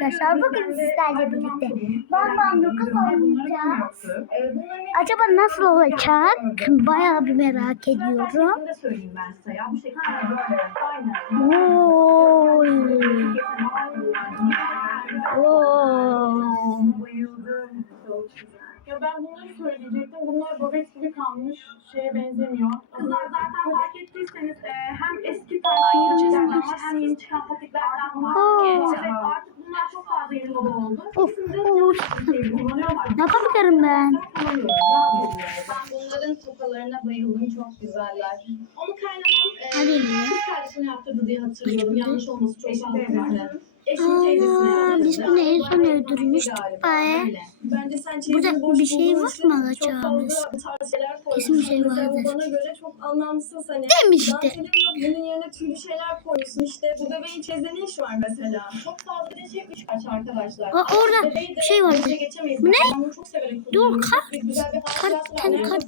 Arkadaşlar bugün sizlerle birlikte Batman 9 oynayacağız. Acaba nasıl olacak? Bayağı bir merak ediyorum. Bunu yapabilirim ben? Bunların tokalarına bayıldım. Çok güzeller. Onu kaynanam e, Hadi. kız kardeşine yaptırdı diye hatırlıyorum. Yanlış olması çok fazla. Eşim teyzesine yaptırdı. Biz bunu en son öldürmüştük. Bence sen Burada bir şey var mı alacağımız? Kesin bir şey vardır. Bana göre çok anlamsız hani. Demişti. Bunun yerine tüylü şeyler koyuyorsun. İşte bu bebeğin çeyizde ne iş var mesela? Çok fazla de şey üç kaç arkadaşlar. Aa, orada bir şey vardı. Bu ne? Çok severek Dur, kart. Kart, tane kart.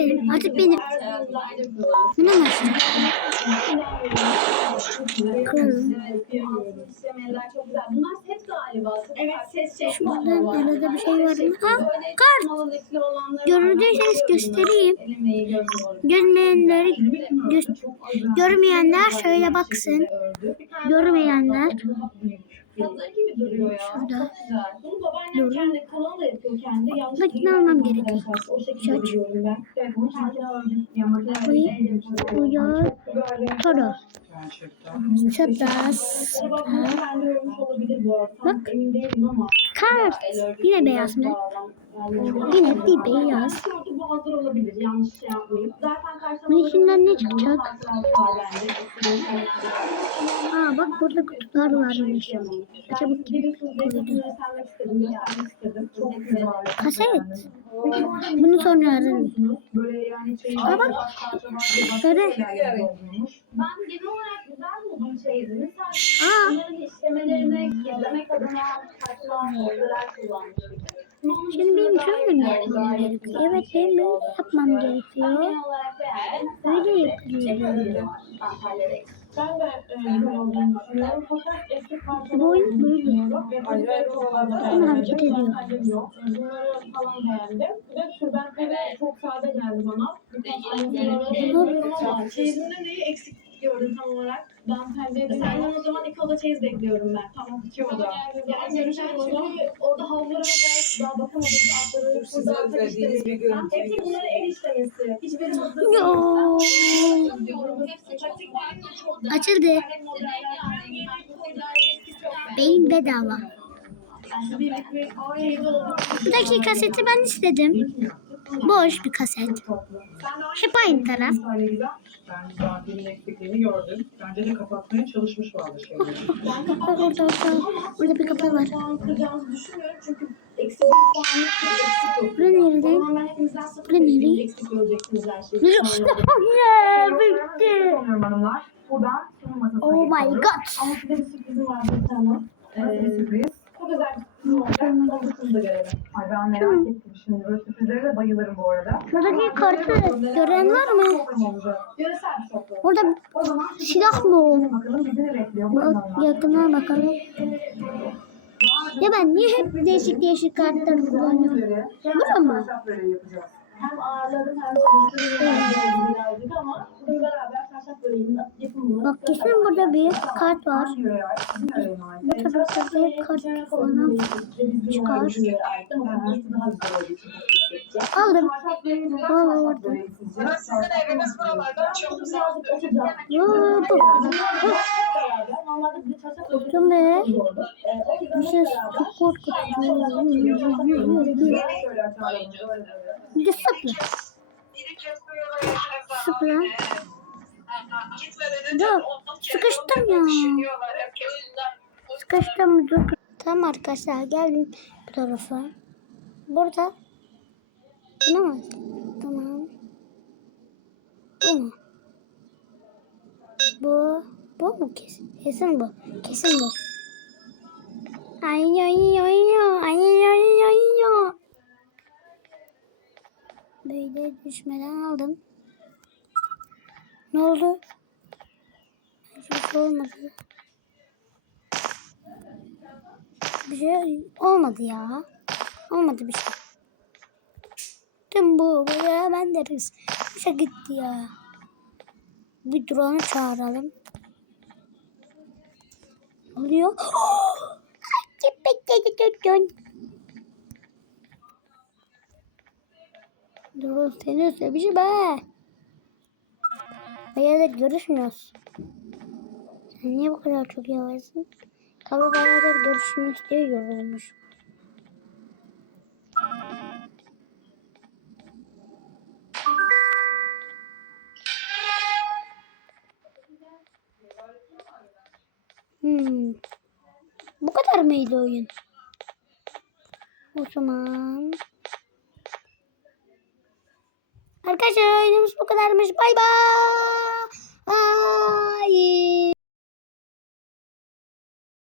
benim artık benim. Bu ne başta? Kıralım. İstemeyenler çok güzel. Bunlar set galiba. Evet, ses şey. Şuradan arada bir şey var mı? Ha, kart. Gördüyseniz göstereyim. Görmeyenleri gö- görmeyenler şöyle baksın. Görmeyenler Hazır gibi duruyor ya. Şurada. Bunu babaannem kendi kanal da yapıyor kendi. Değil almam gerekiyor. O şekilde biliyorum ben. Evet, bunu kendine ördüm. Ördüm. Toro. Tam Bak. Kart. Yine beyaz mı? Yine bir beyaz. Bunun içinden ne çıkacak? Aa bak burada kutular varmış. Ben ben. Çok güzel. Kaset. Bunu sonra ararım. Aa, bak. Böyle. Ben genel olarak güzel buldum çeyizini. Sadece bunların işlemelerini gizlemek adına saçma moldeler kullanmış. şimdi benim şöyle mi yapmam gerekiyor? Evet benim böyle yapmam Ben gerekiyor. genel olarak beğendim. Böyle yapıyorum. Santralleri. Ben de e, güzel olduğunu düşünüyorum. Fakat eski parçalar Bu oyun böyle. Ama hareket ediyor. beğendim. Yok. Bunları falan beğendim. Bir de tülbentleri çok sade geldi bana. Ama çeyizinde neyi eksik gördün tam olarak? Dantelleri Senden o zaman iki oda çeyiz bekliyorum ben. Tamam iki oda. Yani görüşen çünkü orada havlulara belki daha bakamadım. Altları Sizin burada özlediğiniz bir görüntü. Hepsi bunların el işlemesi. Hiçbiri hazır değil. Yo. Açıldı. Beyin bedava. Buradaki kaseti ben istedim. Boş bir kaset. Hep aynı taraf. Bak orada orada. Burada bir kapağı var. puan kıracağınızı düşünmüyorum çünkü eksik bir puanlık bir eksik yok. Bura nerede? O zaman ben hepinizden sıfır Bu ne? eksik, eksik göreceksiniz her şeyi. Yeah, bitti. Sanıyorum hanımlar. Buradan sunum masasına Oh my god. Ama size bir sürprizim var bir tane. Ee, sürpriz? çok özel bir sürprizim kızı da görelim. Ay ben merak ettim şimdi. Böyle sürprizlere de bayılırım bu arada. Buradaki kartı gören var mı? Yöresel bir sofra. Orada O zaman silah mı o? bakalım bizi ne bekliyor bu Bak anlamda. yakına bakalım. Ya ben niye hep değişik değişik kartlar kullanıyorum? Bura mı? Yapacağız. Hem ağırların hem birazcık ama bugün beraber çarşaf böreğinin yapımını Bak kesin burada bir kart var. Bu tarafta hep kart falan. çıkar. Aldım. Valla orada. Bu. Korktum be. Bir şey çok korkutucu. Bir de sıkla. Sıkla. Dur. Sıkıştım ya. Sıkıştım dur. Tamam arkadaşlar geldim bu tarafa. Burada. Bu mu? Tamam. Bu mu? Bu. Bu mu kesin? Kesin bu. Kesin bu. Ay ay ay ay ay ay Böyle düşmeden aldım. Ne oldu? Hiçbir şey olmadı. Bir şey olmadı ya. Olmadı bir şey. Tüm bu buraya ben deriz. Bir şey gitti ya. Bir drone'u çağıralım. Ne oluyor? Drone seni sevmiş be. Hayal görüşmüyoruz. Sen niye bu kadar çok yavaşsın? Kaba beraber görüşmek istiyor yorulmuş. Hmm. Bu kadar mıydı oyun? O zaman... Arkadaşlar oyunumuz bu kadarmış. Bay bay.